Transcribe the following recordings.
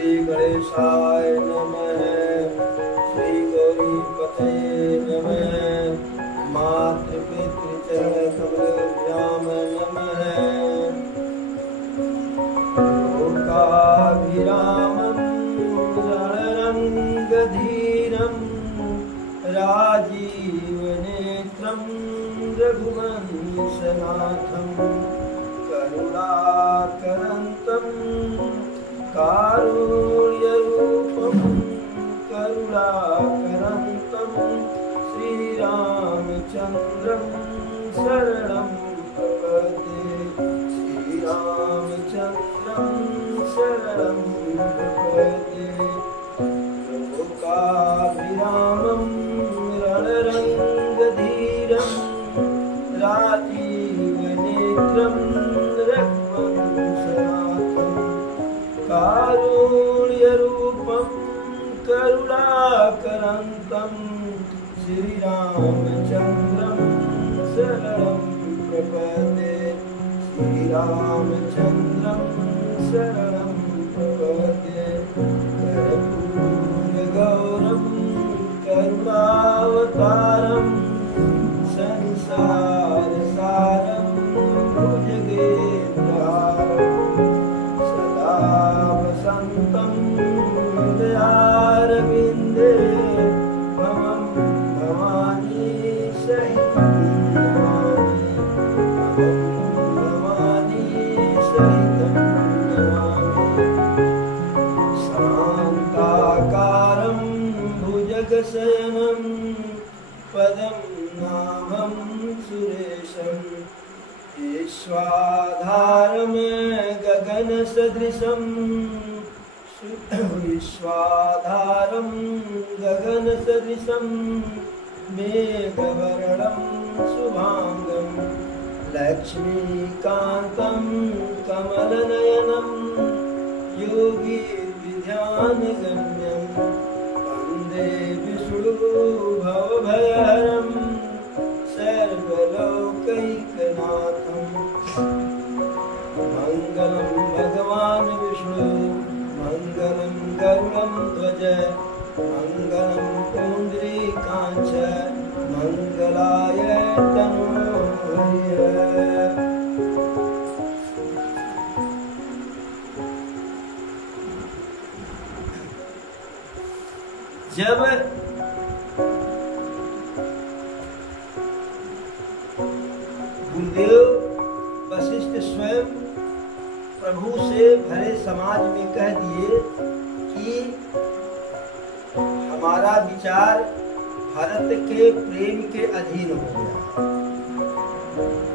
श्री गणेशाय नमः। श्री गौरीपते नमः। मातृपितृचरणकमलभ्यां नमः। लोकाभिरामं रणरङ्गधीरं राजीवनेत्रं रघुवंशनाथं करुणाकरन्तं कारुण्यरूपं करुणाकरन्तं श्रीरामचन्द्रं शरणं प्रपद्ये। श्रीरामचन्द्रं शरणं प्रपद्ये। लोकाभिरामं रणरङ्गधीरं राजीवनेत्रं रघुवंशनाथं कारुण्यरूपं करुणाकरन्तं श्रीरामचन्द्रं शरणं प्रपद्ये। श्रीरामचन्द्रं शरणं प्रपद्ये। कर्पूरगौरं करुणावतारं संसारसारं भुजगेन्द्रहारं सदा वसन्तं हृदयारविन्दे मम भवानी सहितं नमामि। भवानी सहितं नमामि। शान्ताकारं भुजगशयनं पदं नाभं सुरेशं विश्वाधारं गगनसदृशं विश्वाधारं गगनसदृशं मेघवर्णं शुभांगं लक्ष्मीकान्तं कमलनयनं योगीविध्यानगम्यं वन्दे विष्णु भवभयहरं सर्वलोकैकनाथं। मङ्गलं भगवान् विष्णु मङ्गलं गरुडं ध्वज मङ्गलं पुण्डरीकाक्ष मङ्गलाय तनोहरि। जब गुरुदेव वशिष्ठ स्वयं प्रभु से भरे समाज में कह दिए कि हमारा विचार भरत के प्रेम के अधीन हो गया,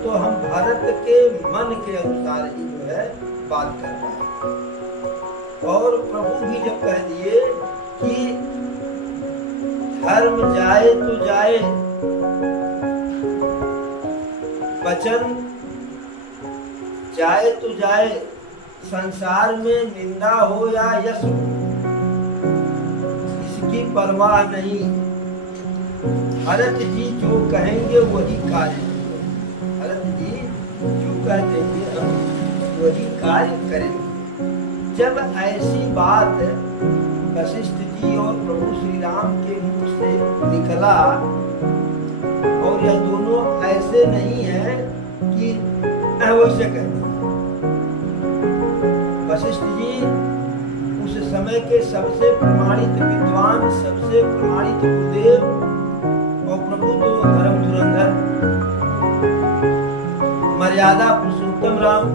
तो हम भरत के मन के अनुसार ही जो है बात कर पाए। और प्रभु भी जब कह दिए कि धर्म जाए तो जाए, वचन जाए तो जाए, संसार में निंदा हो या यश हो, इसकी परवाह नहीं। भरत जी जो कहेंगे वही कार्य, भरत जी जो कह देंगे हम वही कार्य करेंगे। जब ऐसी बात वशिष्ठ जी और प्रभु श्री राम के मुख से निकला, और यह दोनों ऐसे नहीं है कि वैसे कहते। वशिष्ठ जी उस समय के सबसे प्रमाणित विद्वान, सबसे प्रमाणित गुरुदेव, और प्रभु तो धर्म धुरंधर, मर्यादा पुरुषोत्तम राम।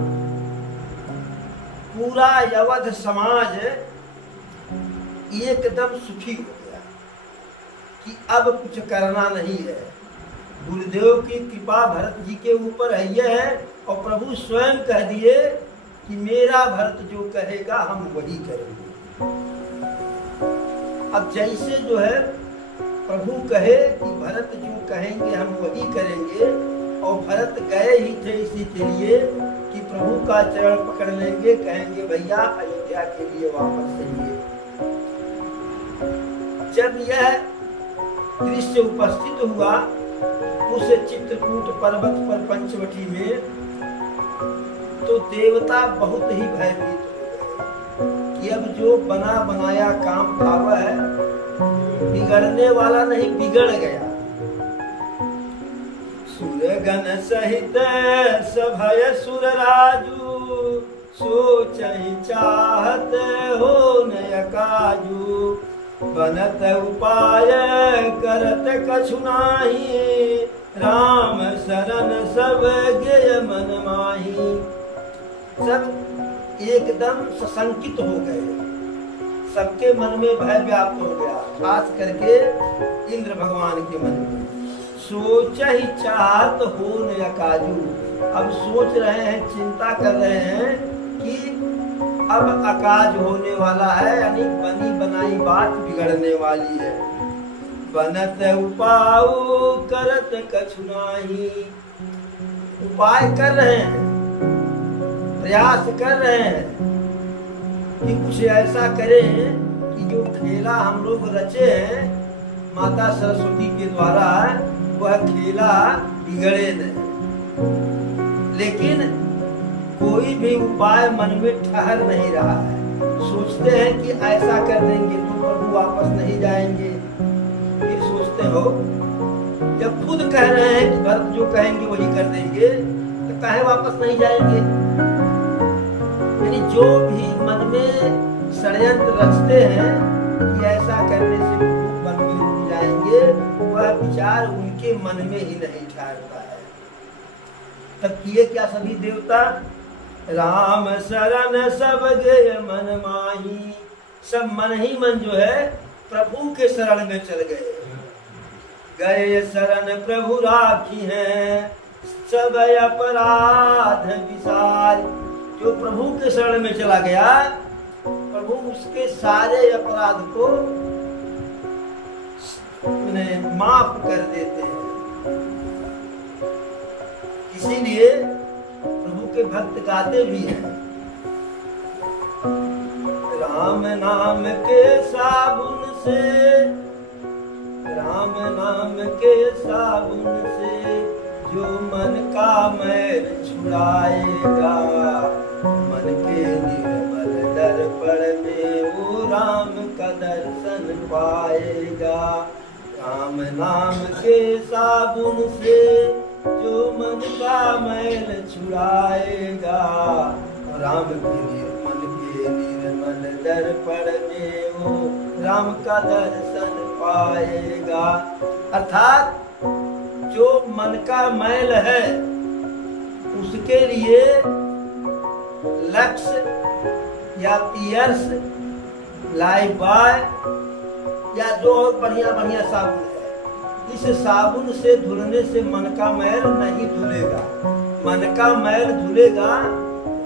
पूरा यवध समाज एकदम सुखी हो गया कि अब कुछ करना नहीं है। गुरुदेव की कृपा भरत जी के ऊपर है, और प्रभु स्वयं कह दिए कि मेरा भरत जो कहेगा हम वही करेंगे। अब जैसे जो है प्रभु कहे कि भरत जो कहेंगे हम वही करेंगे, और भरत गए ही थे इसी के लिए कि प्रभु का चरण पकड़ लेंगे, कहेंगे भैया अयोध्या के लिए वापस आइए। जब यह दृश्य उपस्थित हुआ उस चित्रकूट पर्वत पर पंचवटी में, तो देवता बहुत ही भयभीत हो गए कि अब जो बना बनाया काम था वह बिगड़ने वाला नहीं, बिगड़ गया। सुरगन सहित सभय सुर राजू, सोचहि चाहत हो नय काजू। बनत उपाय करत कछु नाही, राम शरण सब गेय मन माही। सब एकदम सशंकित हो गए, सबके मन में भय व्याप्त हो गया, खास करके इंद्र भगवान के मन में। सोच ही चाहत हो न काजू, अब सोच रहे हैं, चिंता कर रहे हैं कि अब अकाज होने वाला है, यानी बनी बनाई बात बिगड़ने वाली है। बनत उपाय करत कछु नाही, उपाय कर रहे हैं, प्रयास कर रहे हैं कि कुछ ऐसा करें कि जो खेला हम लोग रचे हैं माता सरस्वती के द्वारा, वह खेला बिगड़े नहीं। लेकिन कोई भी उपाय मन में ठहर नहीं रहा है। सोचते हैं कि ऐसा कर देंगे तो प्रभु वापस नहीं जाएंगे, फिर सोचते हो जब खुद कह रहे हैं कि भरत जो कहेंगे वही कर देंगे, तो काहे वापस नहीं जाएंगे। यानी जो भी मन में षड्यंत्र रचते हैं कि ऐसा करने से प्रभु मन में रुक जाएंगे, वह विचार उनके मन में ही नहीं ठहरता है। तब किए क्या सभी देवता, राम शरण सब गए मन माही। सब मन ही मन जो है प्रभु के शरण में चल गए। गए शरण प्रभु राखी है, सब अपराध विसार। जो प्रभु के शरण में चला गया, प्रभु उसके सारे अपराध को माफ कर देते हैं। इसीलिए प्रभु के भक्त गाते भी हैं, राम नाम के साबुन से, राम नाम के साबुन से जो मन का मैल छुड़ाएगा, मन के निर्मल दर्पण में वो राम का दर्शन पाएगा। राम नाम के साबुन से जो मन का मैल छुड़ाएगा, राम के निर्मल दर्पण में वो राम का दर्शन पाएगा। अर्थात जो मन का मैल है उसके लिए लक्ष्य या पियर्स, लाइफबॉय या जो और बढ़िया बढ़िया साबुन है, इस साबुन से धुलने से मन का मैल नहीं धुलेगा। मन का मैल धुलेगा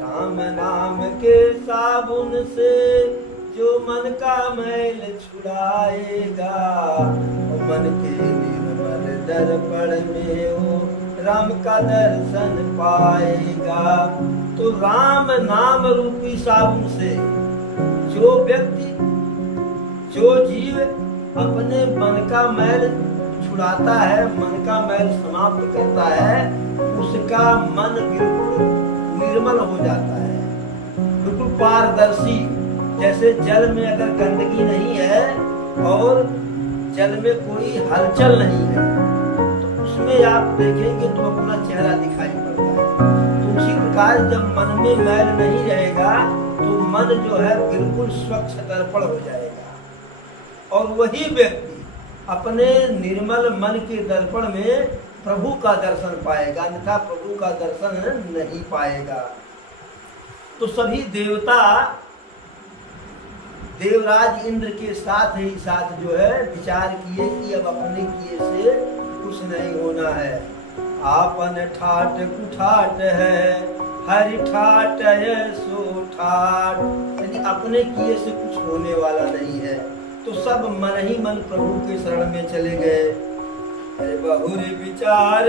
राम नाम के साबुन से जो मन का मैल छुड़ाएगा, मन के निर्मल दर्पण में वो राम का दर्शन पाएगा। तो राम नाम रूपी साबुन से जो व्यक्ति, जो जीव अपने मन का मैल छुड़ाता है, मन का मैल समाप्त करता है, उसका मन बिल्कुल निर्मल हो जाता है, बिल्कुल पारदर्शी। जैसे जल में अगर गंदगी नहीं है और जल में कोई हलचल नहीं है, तो उसमें आप देखेंगे तो अपना चेहरा दिखाई पड़ता है। तो उसी प्रकार जब मन में मैल नहीं रहेगा तो मन जो है बिल्कुल स्वच्छ दर्पण हो जाएगा, और वही व्यक्ति अपने निर्मल मन के दर्पण में प्रभु का दर्शन पाएगा, अन्यथा प्रभु का दर्शन नहीं पाएगा। तो सभी देवता देवराज इंद्र के साथ ही साथ जो है विचार किए कि अब अपने किए से कुछ नहीं होना है। आपन ठाट कुठाट है, हरि ठाट है सो ठाट, यानी अपने किए से कुछ होने वाला नहीं है। तो सब मन ही मन प्रभु के शरण में चले गए। बहुर विचार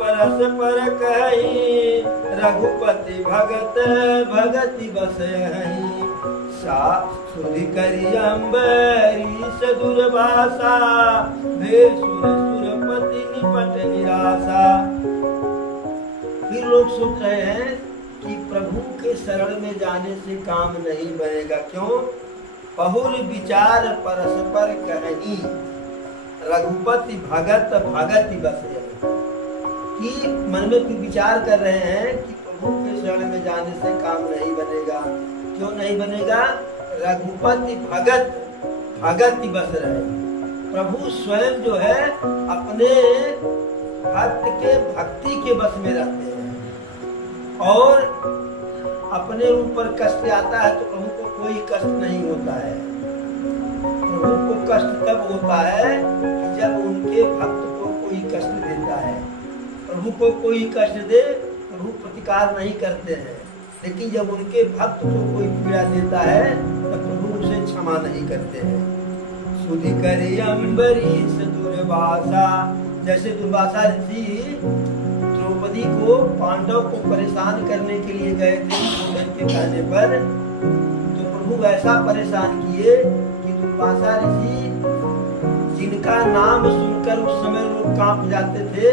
परस्पर कही, रघुपति भगत भगति बसहि। सुधि करि अम्बरीश दुर्वासा, भे सुर सुरपति निपट निराशा। फिर लोग सोच रहे हैं कि प्रभु के शरण में जाने से काम नहीं बनेगा। क्यों? बहुर विचार परस्पर कहनी, रघुपति भगत भगति बसे। कि मन में फिर विचार कर रहे हैं कि प्रभु के शरण में जाने से काम नहीं बनेगा। क्यों नहीं बनेगा? रघुपति भगत भगति बस रहे। प्रभु स्वयं जो है अपने भक्त के भक्ति के बस में रहते हैं, और अपने ऊपर कष्ट आता है तो प्रभु को कोई कष्ट नहीं होता है। प्रभु को कष्ट तब होता है कि जब उनके भक्त को कोई कष्ट देता है। प्रभु को कोई कष्ट दे, प्रभु प्रतिकार नहीं करते हैं, लेकिन जब उनके भक्त को कोई पीड़ा देता है तो प्रभु उसे क्षमा नहीं करते हैं। सुधि करे अम्बरीश दुर्वासा, जैसे दुर्वासा ऋषि द्रौपदी को, पांडव को परेशान करने के लिए गए थे दुर्योधन के कहने पर, तो प्रभु ऐसा परेशान किए कि दुर्वासा ऋषि, जिनका नाम सुनकर उस समय लोग कांप जाते थे,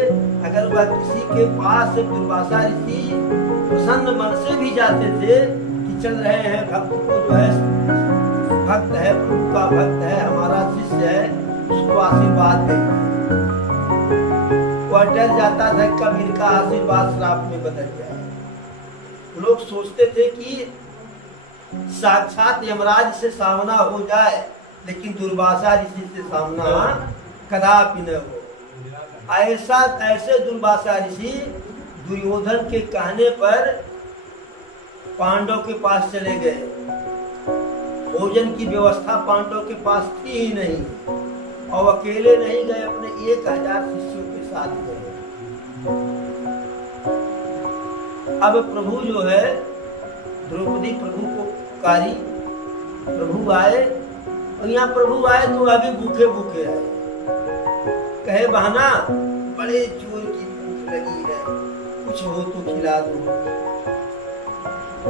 अगर वह किसी के पास दुर्वासा ऋषि प्रसन्न मन से भी जाते थे कि चल रहे हैं भक्त को, जो है भक्त है, प्रभु का भक्त है, हमारा शिष्य है, उसको आशीर्वाद देंगे, वह डर जाता था कब इनका आशीर्वाद श्राप में बदल जाए। लोग सोचते थे कि साक्षात यमराज से सामना हो जाए, लेकिन दुर्वासा ऋषि से सामना कदापि न हो। ऐसे दुर्वासा ऋषि दुर्योधन के कहने पर पांडव के पास चले गए। भोजन की व्यवस्था पांडव के पास थी ही नहीं, और अकेले नहीं गए, अपने 1000 शिष्यों के साथ गए। अब प्रभु जो है, द्रौपदी प्रभु को पुकारी, प्रभु आए, और यहाँ प्रभु आए तो अभी भूखे भूखे आए। कहे बहाना, बड़े जोर की भूख लगी है, कुछ हो तो खिला दो।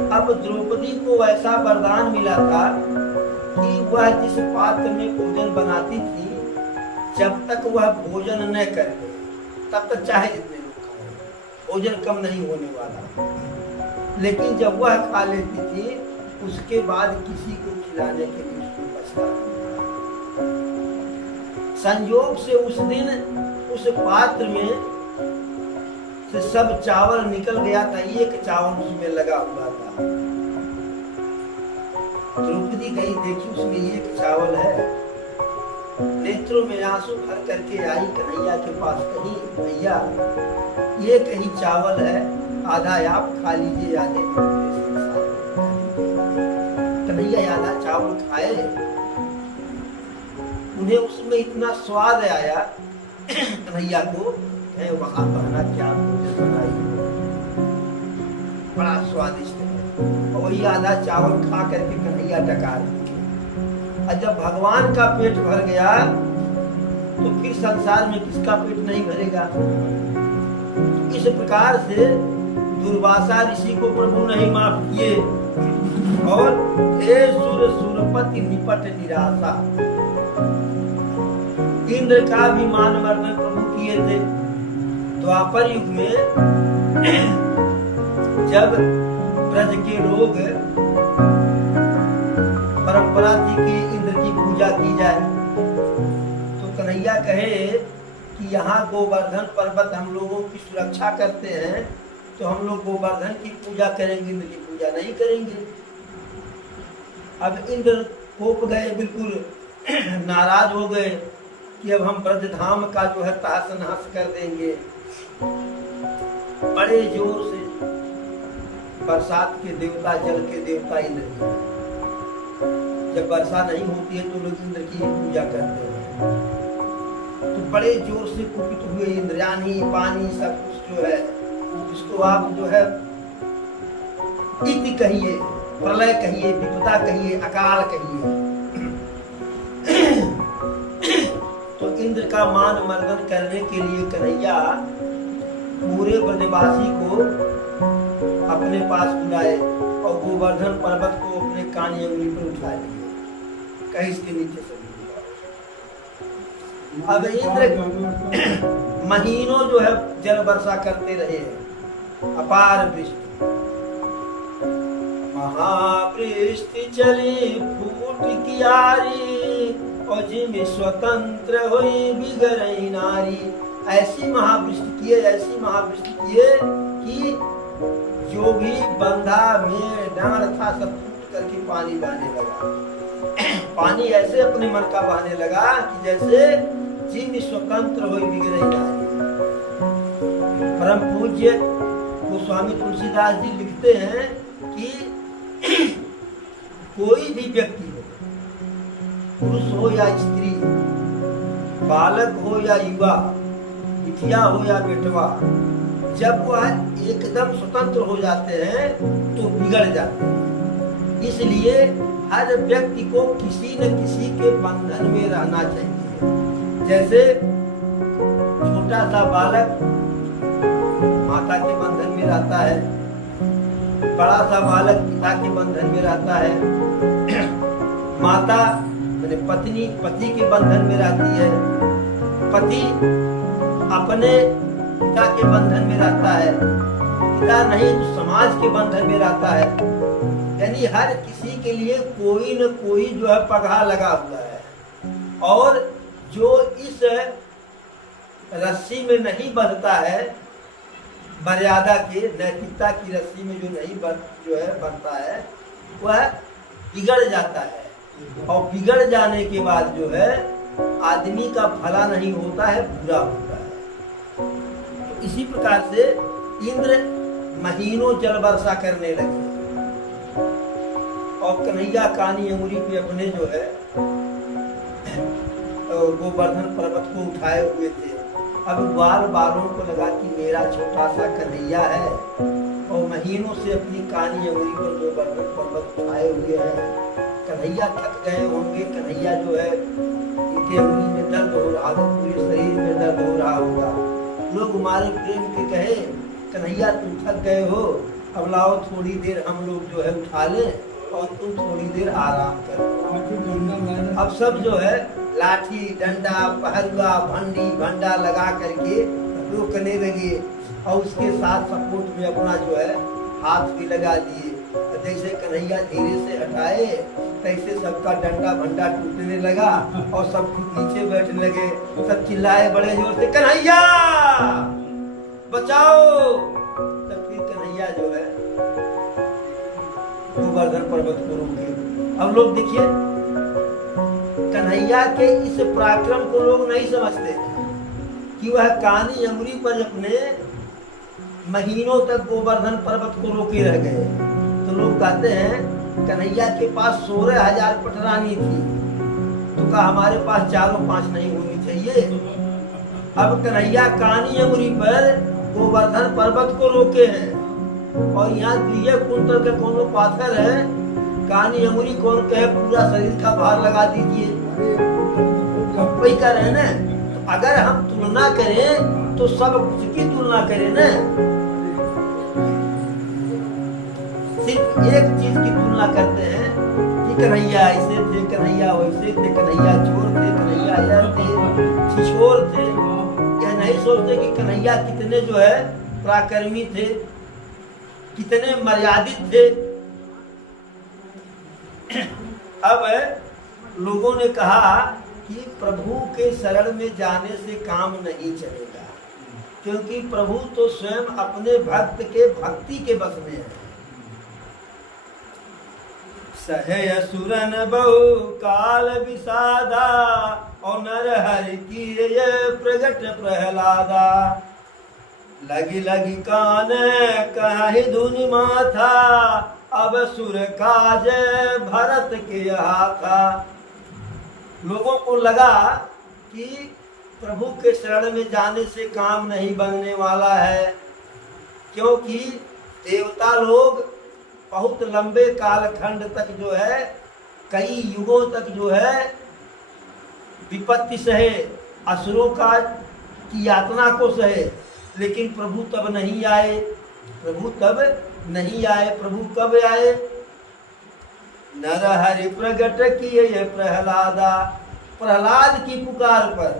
अब द्रौपदी को ऐसा वरदान मिला था कि वह जिस पात्र में भोजन बनाती थी, जब तक वह भोजन न कर ले तब तक चाहे जितने लोग खाएं, भोजन कम नहीं होने वाला। लेकिन जब वह खा लेती थी, उसके बाद किसी को खिलाने के लिए उसको बचता नहीं। संयोग से उस दिन उस पात्र में से सब चावल निकल गया था, एक चावल उसमें लगा हुआ था। द्रौपदी गई, देखी उसमें एक चावल है, नेत्रों में आंसू भर करके आई कन्हैया के पास, कहीं भैया ये कहीं चावल है, आधा आप खा लीजिए, आधे कन्हैया आधा चावल खाए। उन्हें उसमें इतना स्वाद आया कन्हैया को, है वहां बहना क्या भोजन बनाई, बड़ा स्वादिष्ट है। और वही आधा चावल खा करके कन्हैया डकार। और जब भगवान का पेट भर गया तो फिर संसार में किसका पेट नहीं भरेगा। इस प्रकार से दुर्वासा ऋषि को प्रभु नहीं माफ किए, और हे सुर सुरपति निपट निराशा, इंद्र का भी मान मर्दन प्रभु किए थे। द्वापर युग में जब ब्रज के लोग, परंपरा थी कि इंद्र की पूजा की जाए, तो कन्हैया कहे कि यहाँ गोवर्धन पर्वत हम लोगों की सुरक्षा करते हैं, तो हम लोग गोवर्धन की पूजा करेंगे, इंद्र की पूजा नहीं करेंगे। अब इंद्र कोप गए, बिल्कुल नाराज हो गए कि अब हम ब्रजधाम का जो है तहस नहस कर देंगे। बड़े जोर से बरसात के देवता, जल के देवता इंद्र जी, जब वर्षा नहीं होती है तो लोग इंद्र की पूजा करते हैं। तो बड़े जोर से कुपित हुए इंद्राणी, पानी सब कुछ जो है, इसको आप जो है इति कहिए, प्रलय कहिए, विपदा कहिए, अकाल कहिए। तो इंद्र का मान मर्दन करने के लिए कन्हैया पूरे ब्रजवासी को अपने पास बुलाए और गोवर्धन पर्वत को अपने कान अंगुली पर उठा लिए, कहीं इसके नीचे से। अब इंद्र महीनों जो है जल वर्षा करते रहे, अपार वृष्टि, महावृष्टि चली फूट कियारी, और जिम स्वतंत्र हुई बिगड़ई नारी। ऐसी महावृष्टि किए कि जो भी बंधा में डांड था सब फूट करके पानी बहने लगा। पानी ऐसे अपने मन का बहने लगा कि जैसे जिम स्वतंत्र हुई बिगड़ई नारी। परम पूज्य गोस्वामी तुलसीदास जी लिखते हैं कि कोई भी व्यक्ति हो, पुरुष हो या स्त्री, बालक हो या युवा, मुखिया हो या बेटवा, जब वह एकदम स्वतंत्र हो जाते हैं तो बिगड़ जाते हैं। इसलिए हर व्यक्ति को किसी न किसी के बंधन में रहना चाहिए। जैसे छोटा सा बालक माता के बंधन में रहता है, बड़ा सा बालक पिता के बंधन में रहता है, माता माने पत्नी पति के बंधन में रहती है, पति अपने पिता के बंधन में रहता है, पिता नहीं तो समाज के बंधन में रहता है। यानी हर किसी के लिए कोई न कोई जो है पगहा लगा हुआ है, और जो इस रस्सी में नहीं बंधता है, मर्यादा के नैतिकता की रस्सी में जो नहीं बनता है, वह बिगड़ जाता है। और बिगड़ जाने के बाद जो है आदमी का भला नहीं होता है, बुरा होता है। तो इसी प्रकार से इंद्र महीनों जल वर्षा करने लगे, और कन्हैया कानी अंगुरी पे अपने जो है गोवर्धन पर्वत को उठाए हुए थे। अब ग्वाल बालों को लगा कि मेरा छोटा सा कन्हैया है, और महीनों से अपनी कानी अंगुरी पर गोवर्धन पर्वत उठाए हुए हैं। कन्हैया थक गए होंगे, कन्हैया जो है इनके अंगुली में दर्द हो रहा होगा, पूरे शरीर में दर्द हो रहा होगा। लोग मारे प्रेम के कहे, कन्हैया तुम थक गए हो, अब लाओ थोड़ी देर हम लोग जो है उठा लें और तुम थोड़ी देर आराम करो। अब सब जो है लाठी डंडा पहरुआ भंडी भंडा लगा करके रोकने लगे, और उसके साथ सपोर्ट में अपना जो है हाथ भी लगा दिए। जैसे कन्हैया धीरे से हटाए तैसे सबका डंडा भंडा टूटने लगा, और सब खुद नीचे बैठने लगे। सब चिल्लाए बड़े जोर से, कन्हैया बचाओ। तब फिर कन्हैया जो है गोवर्धन पर्वत को रोके। अब लोग देखिए, कन्हैया के इस पराक्रम को लोग नहीं समझते कि वह कानी अंगुरी पर अपने महीनों तक गोवर्धन पर्वत को रोके रह गए। तो लोग कहते हैं कन्हैया के पास 16,000 पटरानी थी, तो कहा हमारे पास 4-5 नहीं होनी चाहिए। अब कन्हैया कानी अंगुरी पर गोवर्धन पर्वत को रोके हैं, और यहाँ 2 कुंटल का कोनो पाथर है, कानी अंगुरी कौन कहे पूरा शरीर का भार लगा दीजिए। वही कह रहे हैं ना। तो अगर हम तुलना करें तो सब कुछ की तुलना करें ना, सिर्फ एक चीज की तुलना करते हैं कि कन्हैया ऐसे थे, कन्हैया वैसे थे, कन्हैया चोर थे, कन्हैया यह थे, छिछोर थे। यह नहीं सोचते कि कन्हैया कितने जो है पराक्रमी थे, कितने मर्यादित थे। अब लोगों ने कहा कि प्रभु के शरण में जाने से काम नहीं चलेगा, क्योंकि प्रभु तो स्वयं अपने भक्त के भक्ति के बस में है। सहे असुरन बहु काल विषादा, और नर हरि की प्रगट प्रहलादा। लगी लगी कान कहि धुनि माथा, अब सुर काज भरत के हाथा। लोगों को लगा कि प्रभु के शरण में जाने से काम नहीं बनने वाला है, क्योंकि देवता लोग बहुत लंबे कालखंड तक जो है, कई युगों तक जो है विपत्ति सहे, असुरों का की यातना को सहे, लेकिन प्रभु तब नहीं आए। प्रभु तब नहीं आए। प्रभु कब आए? नर हरि प्रगट किए प्रहलादा। प्रहलाद की पुकार पर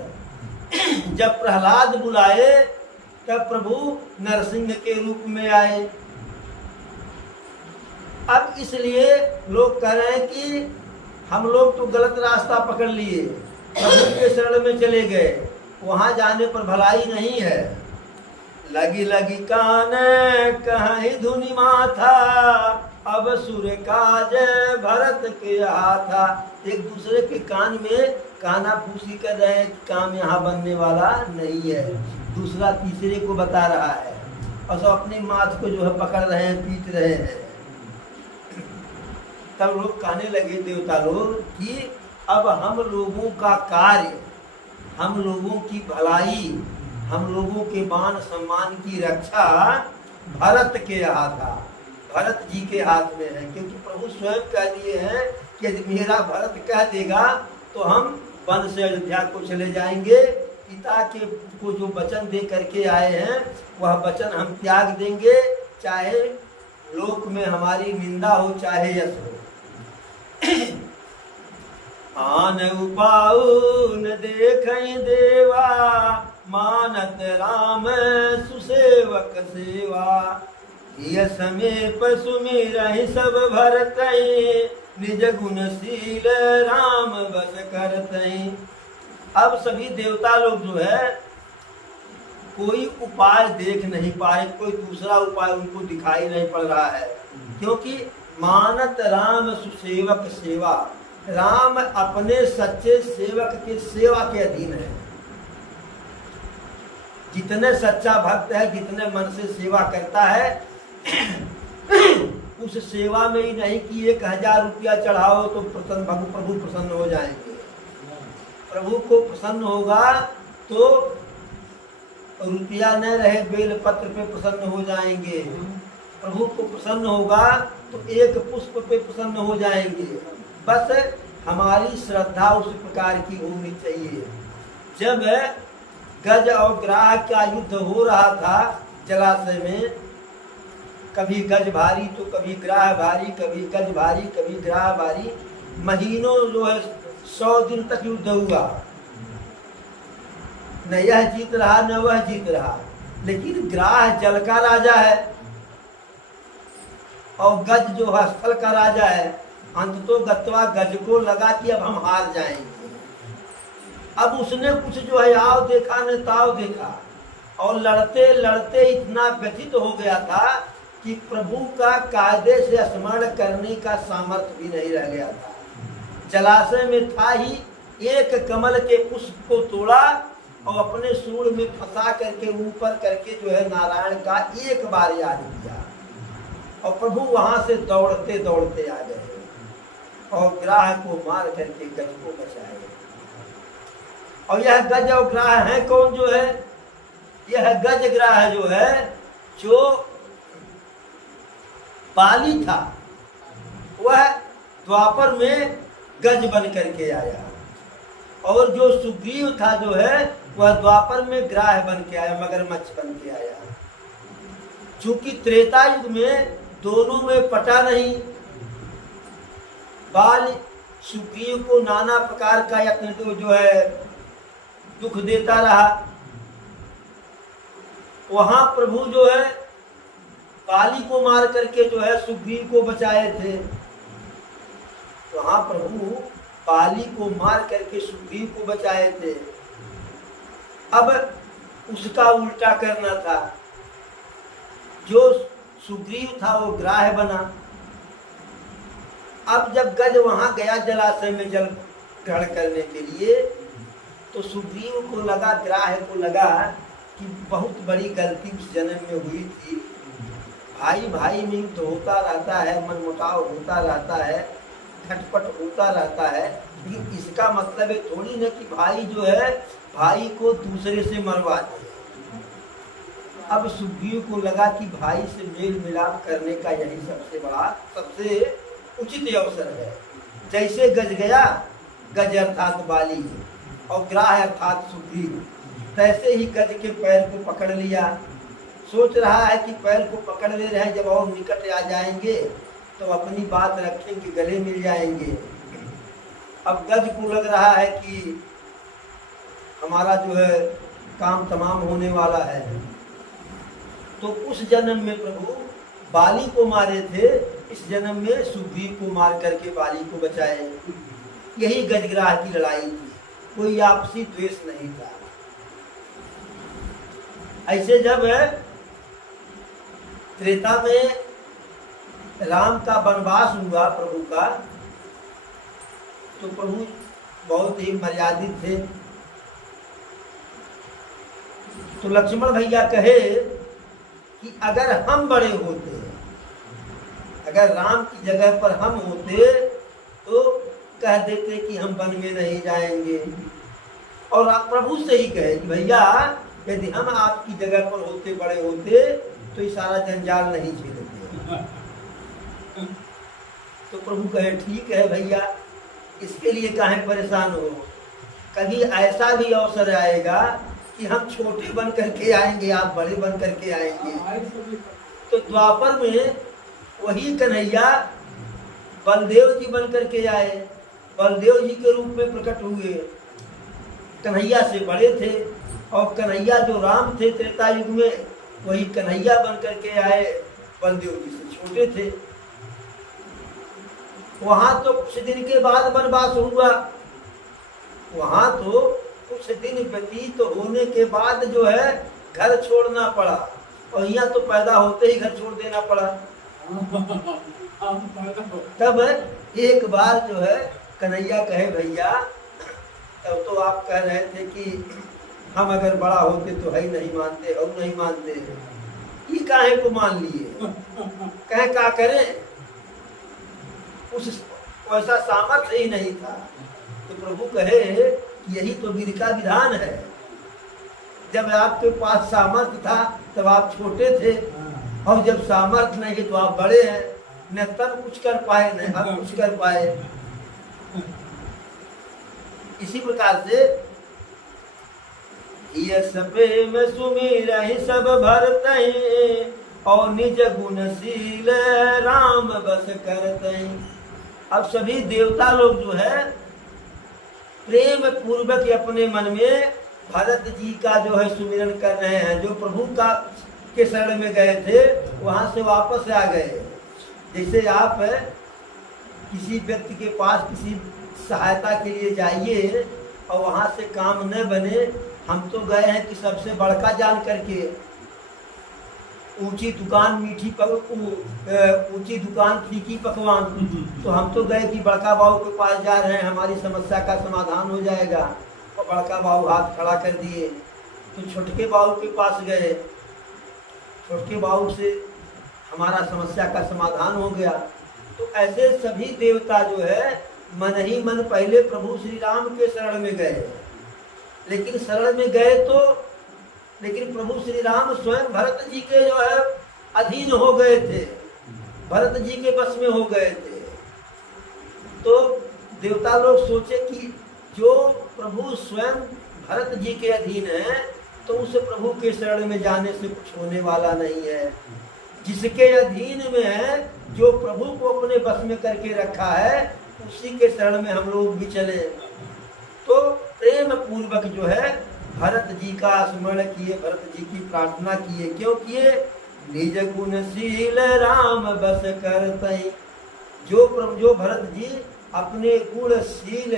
जब प्रहलाद बुलाए तब प्रभु नरसिंह के रूप में आए। अब इसलिए लोग कह रहे हैं कि हम लोग तो गलत रास्ता पकड़ लिए, प्रभु के शरण में चले गए, वहां जाने पर भलाई नहीं है। लगी लगी कान कहीं धुनी माथा, अब सुर काज भरत के हाथा। एक दूसरे के कान में काना फूसी कर रहे हैं, काम यहाँ बनने वाला नहीं है। दूसरा तीसरे को बता रहा है और सब अपने माथ को जो है पकड़ रहे हैं, पीट रहे हैं। तब लोग कहने लगे देवता लोग कि अब हम लोगों का कार्य, हम लोगों की भलाई, हम लोगों के मान सम्मान की रक्षा भरत के हाथ, भरत जी के हाथ में है। क्योंकि प्रभु स्वयं कह दिए हैं कि यदि मेरा भरत कह देगा तो हम वन से अयोध्या को चले जाएंगे, पिता के को जो वचन दे करके आए हैं वह वचन हम त्याग देंगे, चाहे लोक में हमारी निंदा हो चाहे यश हो। आन उपाऊ न देखें देवा, मानत राम सुसेवक सेवा। यह समीप सुमिरहि सब भरतहि, निज गुणशील राम बस करतहि। अब सभी देवता लोग जो है कोई उपाय देख नहीं पा रहे, कोई दूसरा उपाय उनको दिखाई नहीं पड़ रहा है। क्योंकि मानत राम सुसेवक सेवा, राम अपने सच्चे सेवक के सेवा के अधीन है। जितने सच्चा भक्त है, जितने मन से सेवा करता है, उस सेवा में ही नहीं कि 1000 रुपया चढ़ाओ तो प्रभु प्रसन्न हो जाएंगे। प्रभु को प्रसन्न होगा तो रुपया न रहे बेल पत्र पे प्रसन्न हो जाएंगे। प्रभु को प्रसन्न होगा तो एक पुष्प पे प्रसन्न हो जाएंगे। बस हमारी श्रद्धा उस प्रकार की होनी चाहिए। जब गज और ग्राह का युद्ध हो रहा था जलाशय में, कभी गज भारी तो कभी ग्राह भारी, कभी गज भारी कभी ग्राह भारी, महीनों जो है 100 दिन तक युद्ध हुआ। न यह जीत रहा न वह जीत रहा, लेकिन ग्राह जल का राजा है और गज जो है स्थल का राजा है। अंततो गत्वा गज को लगा कि अब हम हार जाएंगे। अब उसने कुछ जो है आओ देखा न ताव देखा, और लड़ते लड़ते इतना व्यथित हो गया था कि प्रभु का कायदे से स्मरण करने का सामर्थ्य भी नहीं रह गया था। जलाशय में था ही, एक कमल के पुष्प को तोड़ा और अपने सूंड में फंसा करके ऊपर करके जो है नारायण का एक बार याद किया और प्रभु वहां से दौड़ते दौड़ते आ गए और ग्राह को मार करके गज को बचाए। और यह गज और ग्राह है कौन जो है? यह गज ग्राह जो है, जो बाली था वह द्वापर में गज बन करके आया, और जो सुग्रीव था जो है वह द्वापर में ग्राह बन के आया, मगरमच्छ बन के आया। चूंकि त्रेता युग में दोनों में पटा नहीं, बाल सुग्रीव को नाना प्रकार का यत्न जो है दुख देता रहा। वहां प्रभु जो है बाली को मार करके जो है सुग्रीव को बचाए थे। वहां प्रभु बाली को मार करके सुग्रीव को बचाए थे। अब उसका उल्टा करना था। जो सुग्रीव था वो ग्राह बना। अब जब गज वहां गया जलाशय में जल ग्रहण करने के लिए, तो सुग्रीव को लगा, ग्राह को लगा कि बहुत बड़ी गलती उस जन्म में हुई थी। भाई भाई में तो होता रहता है, मनमुटाव होता रहता है, खटपट होता रहता है, लेकिन इसका मतलब है थोड़ी न कि भाई जो है भाई को दूसरे से मरवा दे। अब सुग्रीव को लगा कि भाई से मेल मिलाप करने का यही सबसे बड़ा, सबसे उचित अवसर है। जैसे गज गया, गज अर्थात बाली और ग्राह अर्थात सुग्रीव, तैसे ही गज के पैर को पकड़ लिया। सोच रहा है कि पैर को पकड़ ले रहे हैं, जब और निकट आ जाएंगे तो अपनी बात रखेंगे, गले मिल जाएंगे। अब गज को लग रहा है कि हमारा जो है काम तमाम होने वाला है। तो उस जन्म में प्रभु बाली को मारे थे, इस जन्म में सुग्रीव को मार करके बाली को बचाए। यही गजग्राह की लड़ाई थी, कोई आपसी द्वेष नहीं था। ऐसे जब त्रेता में राम का वनवास हुआ प्रभु का, तो प्रभु बहुत ही मर्यादित थे। तो लक्ष्मण भैया कहे कि अगर हम बड़े होते, अगर राम की जगह पर हम होते तो कह देते कि हम वन में नहीं जाएंगे, और आप प्रभु से ही कहे कि भैया यदि हम आपकी जगह पर होते, बड़े होते, तो ये सारा जंजाल नहीं झेलते। तो प्रभु कहे ठीक है भैया, इसके लिए काहे परेशान हो, कभी ऐसा भी अवसर आएगा कि हम छोटे बन करके आएंगे, आप बड़े बन करके आएंगे। तो द्वापर में वही कन्हैया बलदेव जी बन करके आए, बलदेव जी के रूप में प्रकट हुए, कन्हैया से बड़े थे, और कन्हैया जो राम थे त्रेता युग में, वही कन्हैया बन करके आए, बलदेव जी से छोटे थे। वहां तो कुछ दिन के बाद वनवास हुआ, वहां तो कुछ दिन व्यतीत होने के बाद जो है घर छोड़ना पड़ा, और यहाँ तो पैदा होते ही घर छोड़ देना पड़ा। तब एक बार जो है कन्हैया कहे भैया, तब तो आप कह रहे थे कि हम अगर बड़ा होते तो है ही नहीं मानते, और नहीं मानते, ये काहे को मान लिए, कहे क्या करें, उस वैसा सामर्थ्य ही नहीं था। तो प्रभु कहे यही तो वीर का विधान है, जब आपके पास सामर्थ्य था तब आप छोटे थे, और जब सामर्थ्य नहीं तो आप बड़े हैं, न तब कुछ कर पाए न अब कुछ कर पाए। इसी प्रकार से ये सबे में सुमिर सब भरतहि, और निज गुणशील राम बस करतहि। अब सभी देवता लोग जो है प्रेम पूर्वक अपने मन में भरत जी का जो है सुमिरन कर रहे हैं, जो प्रभु का के शरण में गए थे वहां से वापस आ गए। जैसे आप किसी व्यक्ति के पास किसी सहायता के लिए जाइए और वहां से काम न बने, हम तो गए हैं कि सबसे बड़का जान करके ऊंची दुकान ऊंची दुकान फीकी पकवान, तो हम तो गए कि बड़का बाबू के पास जा रहे हैं, हमारी समस्या का समाधान हो जाएगा, और बड़का बाबू हाथ खड़ा कर दिए। तो छोटके बाबू के पास गए, छोटके बाबू से हमारा समस्या का समाधान हो गया। तो ऐसे सभी देवता जो है मन ही मन पहले प्रभु श्री राम के शरण में गए, लेकिन शरण में गए तो लेकिन प्रभु श्री राम स्वयं भरत जी के जो है अधीन हो गए थे, भरत जी के बस में हो गए थे। तो देवता लोग सोचे कि जो प्रभु स्वयं भरत जी के अधीन है, तो उस प्रभु के शरण में जाने से कुछ होने वाला नहीं है। जिसके अधीन में है, जो प्रभु को अपने बस में करके रखा है, उसी के शरण में हम लोग भी चले। तो प्रेम पूर्वक जो है भरत जी का स्मरण किए, भरत जी की प्रार्थना किए। क्यों किए? निज गुणशील राम बस करतहि। जो भरत जी अपने गुणशील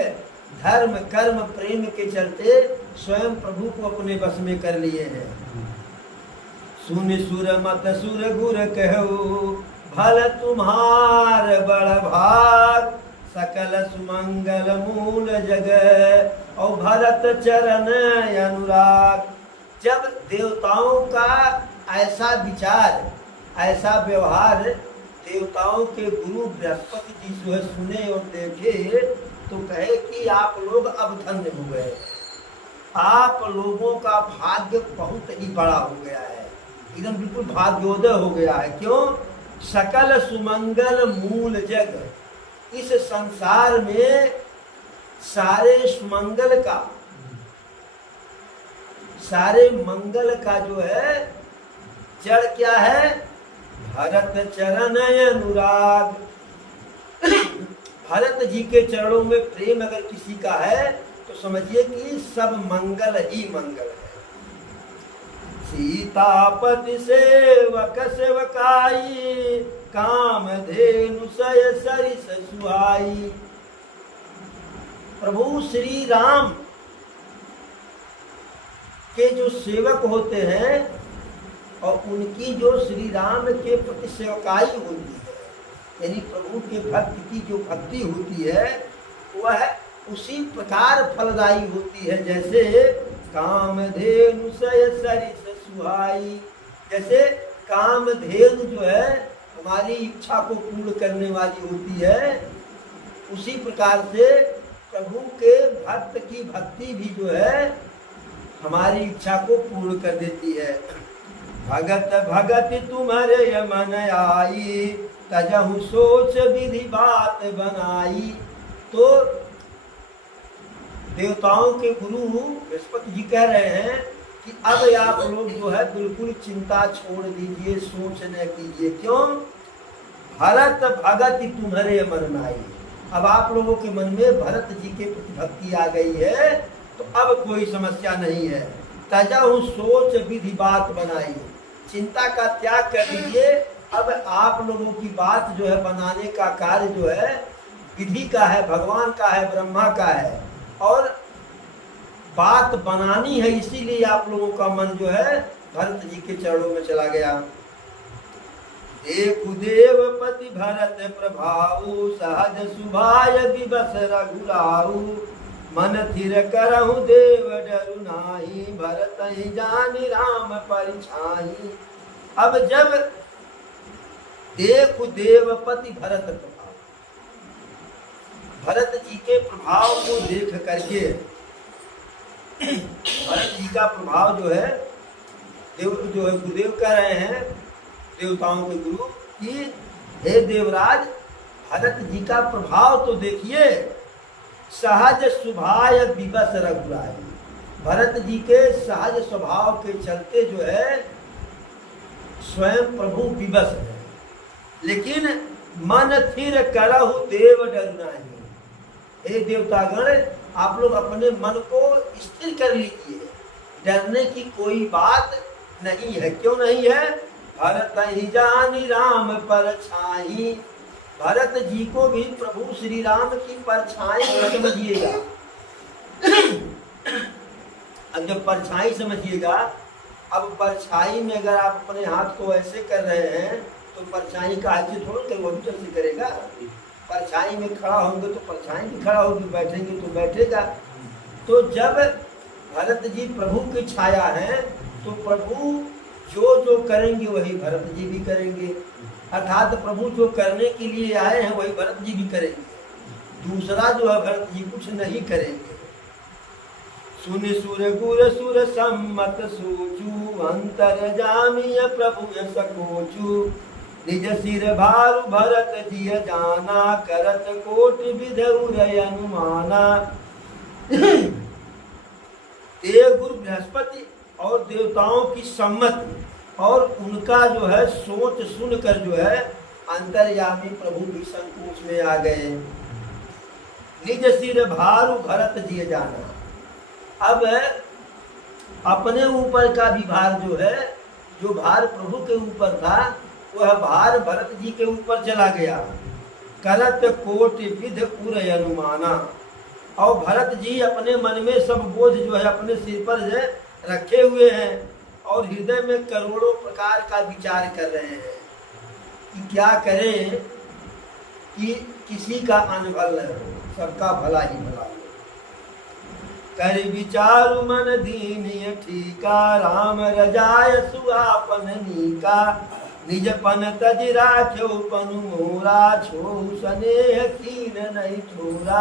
धर्म कर्म प्रेम के चलते स्वयं प्रभु को अपने बस में कर लिए हैं। सुन सुर मत सुर गुर कहु, भल तुम्हार बड़ भाग, सकल सुमंगल मूल जगह, और भरत चरण अनुराग। जब देवताओं का ऐसा विचार, ऐसा व्यवहार देवताओं के गुरु बृहस्पति जी जो है सुने और देखे, तो कहे कि आप लोग अब धन्य हो गए, आप लोगों का भाग्य बहुत ही बड़ा हो गया है, एकदम बिल्कुल भाग्योदय हो गया है। क्यों? सकल सुमंगल मूल जग, इस संसार में सारे सुमंगल का, सारे मंगल का जो है जड़ क्या है? भरत चरण अनुराग। भरत जी के चरणों में प्रेम अगर किसी का है तो समझिए कि सब मंगल ही मंगल है, सीतापति सेवक सेवकाई, कामधेनु सय सरिस सुहाई। प्रभु श्री राम के जो सेवक होते हैं और उनकी जो श्री राम के प्रति सेवकाई होती है, यानी प्रभु के भक्त की जो भक्ति होती है वह उसी प्रकार फलदायी होती है जैसे कामधेनु सय सरिस सुहाई। जैसे कामधेनु जो है हमारी इच्छा को पूर्ण करने वाली होती है, उसी प्रकार से प्रभु के भक्त की भक्ति भी जो है हमारी इच्छा को पूर्ण कर देती है। भगत भगत तुम्हारे मन आई, तजहु सोच विधि बात बनाई। तो देवताओं के गुरु बृहस्पति जी कह रहे हैं कि अब आप लोग जो है बिल्कुल चिंता छोड़ दीजिए, सोच न कीजिए। क्यों? भरत भगत तुम्हारे मन में आई। अब आप लोगों के मन में भरत जी के प्रति भक्ति आ गई है तो अब कोई समस्या नहीं है। तजहु सोच विधि बात बनाई, चिंता का त्याग कर दीजिए। अब आप लोगों की बात जो है बनाने का कार्य जो है विधि का है, भगवान का है, ब्रह्मा का है और बात बनानी है, इसीलिए आप लोगों का मन जो है भरत जी के चरणों में चला गया। देखु देवपति भरत प्रभाऊ, सहज सुभाय दिवस रघुराऊ। मन थिर करहु देव डरु नाही, भरत ही जानि राम परिछाई। अब जब देखु देवपति भरत प्रभाव, भरत जी के प्रभाव को देख करके, भरत जी का प्रभाव जो है गुरुदेव कह रहे हैं देवताओं के गुरु कि हे देवराज, भरत जी का प्रभाव तो देखिए। सहज सुभाय दिवस रघुराई, भरत जी के सहज स्वभाव के चलते जो है स्वयं प्रभु विवश है। लेकिन मन थिर करहु देव डरु नाही। हे देवतागण, आप लोग अपने मन को स्थिर कर लीजिए, डरने की कोई बात नहीं है। क्यों नहीं है? भरत ही जानि राम परछाई। भरत जी को भी प्रभु श्री राम की परछाई समझिएगा। अब जब परछाई समझिएगा, अब परछाई में अगर आप अपने हाथ को ऐसे कर रहे हैं तो परछाई का ऐसे थोड़ा कर वो भी से करेगा। परछाई में खड़ा होंगे तो परछाई भी खड़ा होगी, बैठेंगे तो बैठेगा। तो जब भरत जी प्रभु की छाया है तो प्रभु जो जो करेंगे वही भरत जी भी करेंगे, अर्थात प्रभु जो करने के लिए आए हैं वही भरत जी भी करेंगे। दूसरा जो है भरत जी कुछ नहीं करेंगे। सुनि सुर गुर सुर सम्मत सोचू, अंतर जामिय प्रभु सकोचू। निज सिर भारु भरत जी जाना, करत कोट विधु अनुमाना। ते गुरु बृहस्पति और देवताओं की सम्मति और उनका जो है सोच सुनकर जो है अंतर्यामी प्रभु भी संकोच में आ गए। निज सिर भारु भरत जी जाना। अब अपने ऊपर का भी भार जो है, जो भार प्रभु के ऊपर था वह भार भरत जी के ऊपर चला गया। करत कोटि विधि उर अनुमाना। और भरत जी अपने मन में सब बोझ जो है अपने सिर पर जो रखे हुए हैं और हृदय में करोड़ों प्रकार का विचार कर रहे हैं कि क्या करें कि किसी का अनभल न हो, सबका भला ही भला हो। कर विचार मन दीन ठीका, राम रजाय सुआपन नीका। निज पन तज राख्यो पनु मोरा, छो स्नेह कीन नहीं छोरा।